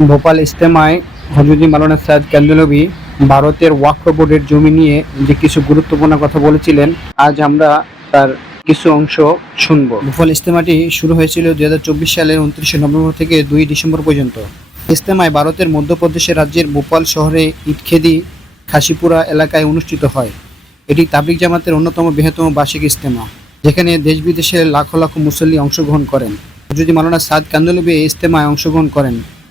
ভোপাল ইস্তেমায় হজরত মালানা সাদ কান্দলবি ভারতের ওয়াকফ বোর্ডের জমি নিয়ে যে কিছু গুরুত্বপূর্ণ কথা বলেছিলেন, আজ আমরা তার কিছু অংশ শুনব। ভোপাল ইস্তেমাটি শুরু হয়েছিল দুই হাজার চব্বিশ সালের উনত্রিশে নভেম্বর থেকে দুই ডিসেম্বর পর্যন্ত। ইস্তেমায় ভারতের মধ্যপ্রদেশের রাজ্যের ভোপাল শহরে ইটখেদি খাসিপুরা এলাকায় অনুষ্ঠিত হয়। এটি তাবলিক জামাতের অন্যতম বৃহত্তম বার্ষিক ইস্তেমা যেখানে দেশ বিদেশের লাখো লাখো মুসল্লি অংশগ্রহণ করেন। যদি মালানা সাদ কান্দলবি এই ইস্তেমায় অংশগ্রহণ করেন।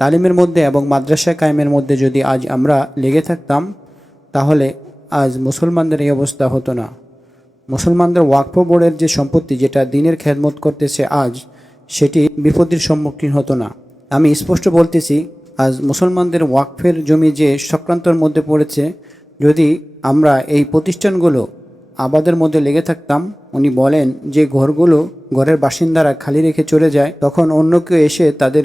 তালিমের মধ্যে এবং মাদ্রাসা কায়েমের মধ্যে যদি আজ আমরা লেগে থাকতাম, তাহলে আজ মুসলমানদের এই অবস্থা হতো না। মুসলমানদের ওয়াকফ বোর্ডের যে সম্পত্তি যেটা দিনের খেদমত করতেছে আজ, সেটি বিপত্তির সম্মুখীন হতো না। আমি স্পষ্ট বলতেছি, আজ মুসলমানদের ওয়াকফের জমি যে সক্রান্তর মধ্যে পড়েছে, যদি আমরা এই প্রতিষ্ঠানগুলো আবাদের মধ্যে লেগে থাকতাম, উনি বলেন যে ঘরগুলো ঘরের বাসিন্দারা খালি রেখে চলে যায়, তখন অন্য কেউ এসে তাদের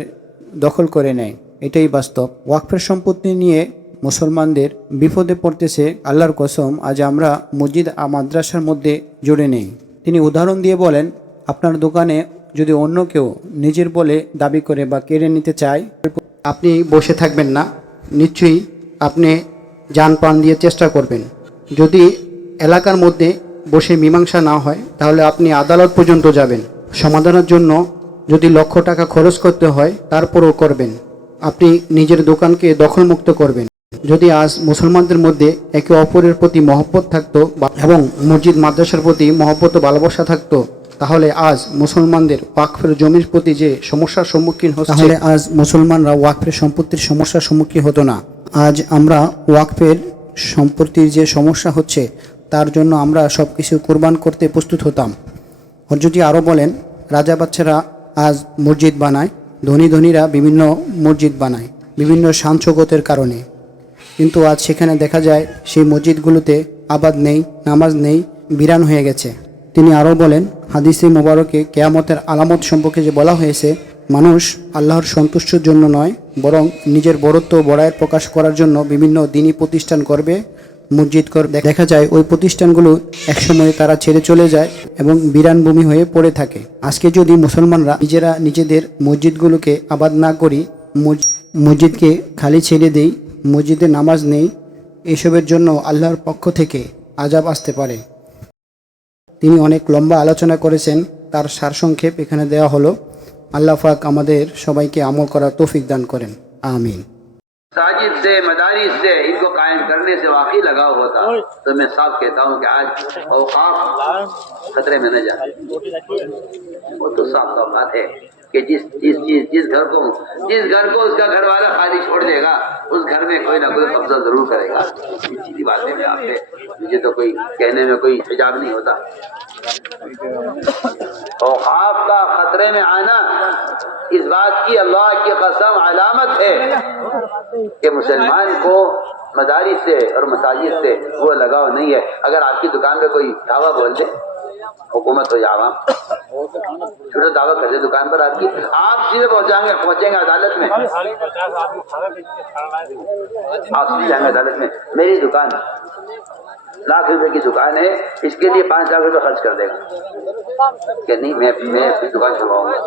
দখল করে নেয়। এটাই বাস্তব। ওয়াকফের সম্পত্তি নিয়ে মুসলমানদের বিপদে পড়তেছে আল্লাহর কসম, আজ আমরা মসজিদ মাদ্রাসার মধ্যে জুড়ে নেই। তিনি উদাহরণ দিয়ে বলেন, আপনার দোকানে যদি অন্য কেউ নিজের বলে দাবি করে বা কেড়ে নিতে চায়, আপনি বসে থাকবেন না। নিশ্চয়ই আপনি যান প্রাণ দিয়ে চেষ্টা করবেন। যদি এলাকার মধ্যে বসে মীমাংসা না হয়, তাহলে আপনি আদালত পর্যন্ত যাবেন। সমাধানের জন্য যদি লক্ষ টাকা খরচ করতে হয়, তারপরও করবেন। আপনি নিজের দোকানকে দখলমুক্ত করবেন। যদি আজ মুসলমানদের মধ্যে একে অপরের প্রতি মহব্বত থাকতো এবং মসজিদ, মাদ্রাসার প্রতি মহব্বত ভালোবাসা থাকতো, তাহলে আজ মুসলমানদের ওয়াকফের জমির প্রতি যে সমস্যার সম্মুখীন হচ্ছে তাহলে আজ মুসলমানরা ওয়াকফের সম্পত্তির সমস্যার সম্মুখীন হতো না। আজ আমরা ওয়াকফের সম্পত্তির যে সমস্যা হচ্ছে, তার জন্য আমরা সব কিছু কোরবান করতে প্রস্তুত হতাম। যদি আরও বলেন, রাজা বাচ্চারা আজ মসজিদ বানায়। ধনী ধনীরা বিভিন্ন মসজিদ বানায়, বিভিন্ন সাংসগতের কারণে। কিন্তু আজ সেখানে দেখা যায়, সেই মসজিদগুলোতে আবাদ নেই, নামাজ নেই, বিরান হয়ে গেছে। তিনি আরও বলেন, হাদিসে মোবারকে কেয়ামতের আলামত সম্পর্কে যে বলা হয়েছে, মানুষ আল্লাহর সন্তুষ্টির জন্য নয়, বরং নিজের বড়ত্ব ও বড়ায়ের প্রকাশ করার জন্য বিভিন্ন দিনই প্রতিষ্ঠান করবে মসজিদ কর দেখা যায় ওই প্রতিষ্ঠানগুলো একসময় তারা ছেড়ে চলে যায় এবং বিরান ভূমি হয়ে পড়ে থাকে। আজকে যদি মুসলমানরা নিজেরা নিজেদের মসজিদগুলোকে আবাদ না করি মসজিদকে খালি ছেড়ে দেই, মসজিদে নামাজ নেই, এসবের জন্য আল্লাহর পক্ষ থেকে আজাব আসতে পারে। তিনি অনেক লম্বা আলোচনা করেছেন, তার সারসংক্ষেপ এখানে দেওয়া হলো। আল্লাহ পাক আমাদের সবাইকে আমল করার তৌফিক দান করেন। আমিন। ساجد سے مدارس سے ان کو قائم کرنے سے واقعی لگاؤ ہوتا۔ تو میں صاف کہتا ہوں کہ آج اوقاف خطرے میں نہ جائے۔ وہ تو صاف کا بات ہے کہ جس جس چیز جس گھر کو جس گھر کو اس کا گھر والا خالی چھوڑ دے گا اس گھر میں کوئی نہ کوئی قبضہ ضرور کرے گا۔ اس چیز کی باتیں میں آپ سے مجھے تو کوئی کہنے میں کوئی حجاب نہیں ہوتا۔ تو خواب کا خطرے میں آنا اس بات کی اللہ کی قسم علامت ہے کہ مسلمان کو مداری سے اور مساجد سے وہ لگاؤ نہیں ہے۔ اگر آپ کی دکان پہ کوئی دعویٰ بول دے، حکومت ہو یا عوام، چھوٹا دعویٰ کر دے دکان پر آپ کی، آپ سیدھے پہنچائیں گے پہنچیں گے عدالت میں۔ آپ سیدھے جائیں گے عدالت میں۔ میری دکان لاکھ روپے کی دکان ہے، اس کے لیے پانچ لاکھ روپے خرچ کر دے گا۔ کہ نہیں، میں میں اپنی دکان چلواؤں گا۔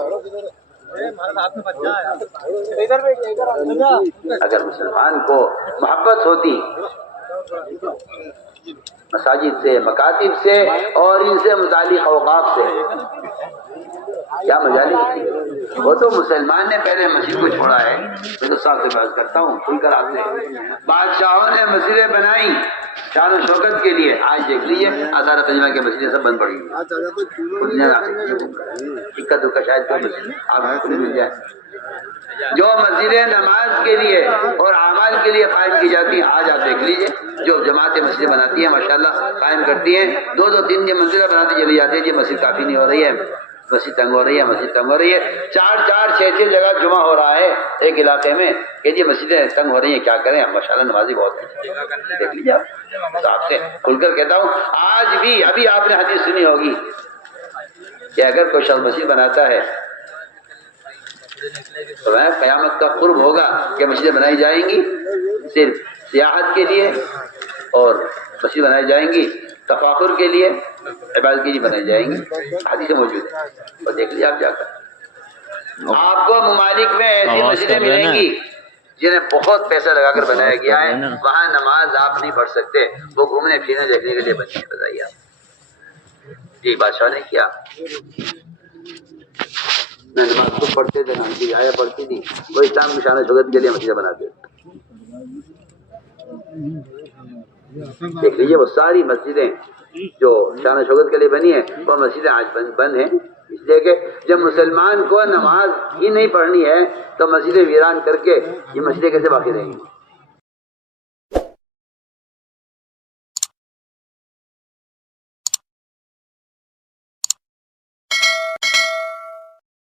اگر مسلمان کو محبت ہوتی، مساجد سے، مکاتب سے، اور ان سے متعلق اوقاف سے۔ کیا مجالی وہ تو مسلمان نے پہلے مسجد کو چھوڑا ہے۔ میں تو صاحب سے بات کرتا ہوں کھل کر آپ سے بادشاہوں نے مسجدیں بنائی شان و شوکت کے لیے۔ آج دیکھ لیجیے آزار تجمہ کی مسجدیں سب بند پڑی دقت دکھا شاید کوئی مسجد۔ آپ کو مل جائے۔ جو مسجدیں نماز کے لیے اور اعمال کے لیے قائم کی جاتی ہیں آج آپ دیکھ لیجیے جو جماعتیں مسجدیں بناتی ہیں ماشاءاللہ قائم کرتی ہیں۔ دو دو تین یہ منزلیں بناتی چلی جاتی ہے یہ مسجد کافی نہیں ہو رہی ہے۔ مسجد تنگ ہو رہی ہے، مسجد تنگ ہو رہی ہے۔ چار چار، چھ چھ جگہ جمعہ ہو رہا ہے ایک علاقے میں۔ کہ جی مسجدیں تنگ ہو رہی ہیں، کیا کریں؟ ماشاء اللہ نمازی بہت دیکھ لیجیے آپ۔ آپ سے کھل کر کہتا ہوں، آج بھی ابھی آپ نے حدیث سنی ہوگی کہ اگر کوئی شخص مسجد بناتا ہے، تو قیامت کا قرب ہوگا کہ مسجدیں بنائی جائیں گی صرف سیاحت کے لیے اور مسجد بنائی جائیں گی تفاخر کے لیے۔ عبادت کی نہیں بنائی جائیں گی۔ حدیث موجود ہے اور دیکھ لیجیے آپ جا کر۔ آپ کو ممالک میں ایسی مسجدیں ملیں گی جنہیں بہت پیسہ لگا کر بنایا گیا ہے۔ وہاں نماز آپ نہیں پڑھ سکتے۔ وہ گھومنے پھرنے دیکھنے کے لیے بچے بتائیے آپ۔ جی بادشاہ نے کیا؟ میں نماز کو پڑھتے تھے نام کی آیا پڑھتی تھی۔ وہ اسلام نشانہ جگت کے لیے مسجد بنا دیتے دیکھ لیجیے وہ ساری مسجدیں۔ جو شان شوکت کے لیے بنی ہے، وہ مسجدیں آج بند بند ہیں۔ اس لیے کہ جب مسلمان کو نماز ہی نہیں پڑھنی ہے، تو مسجدیں ویران کر کے یہ مسجدیں کیسے باقی رہیں گی؟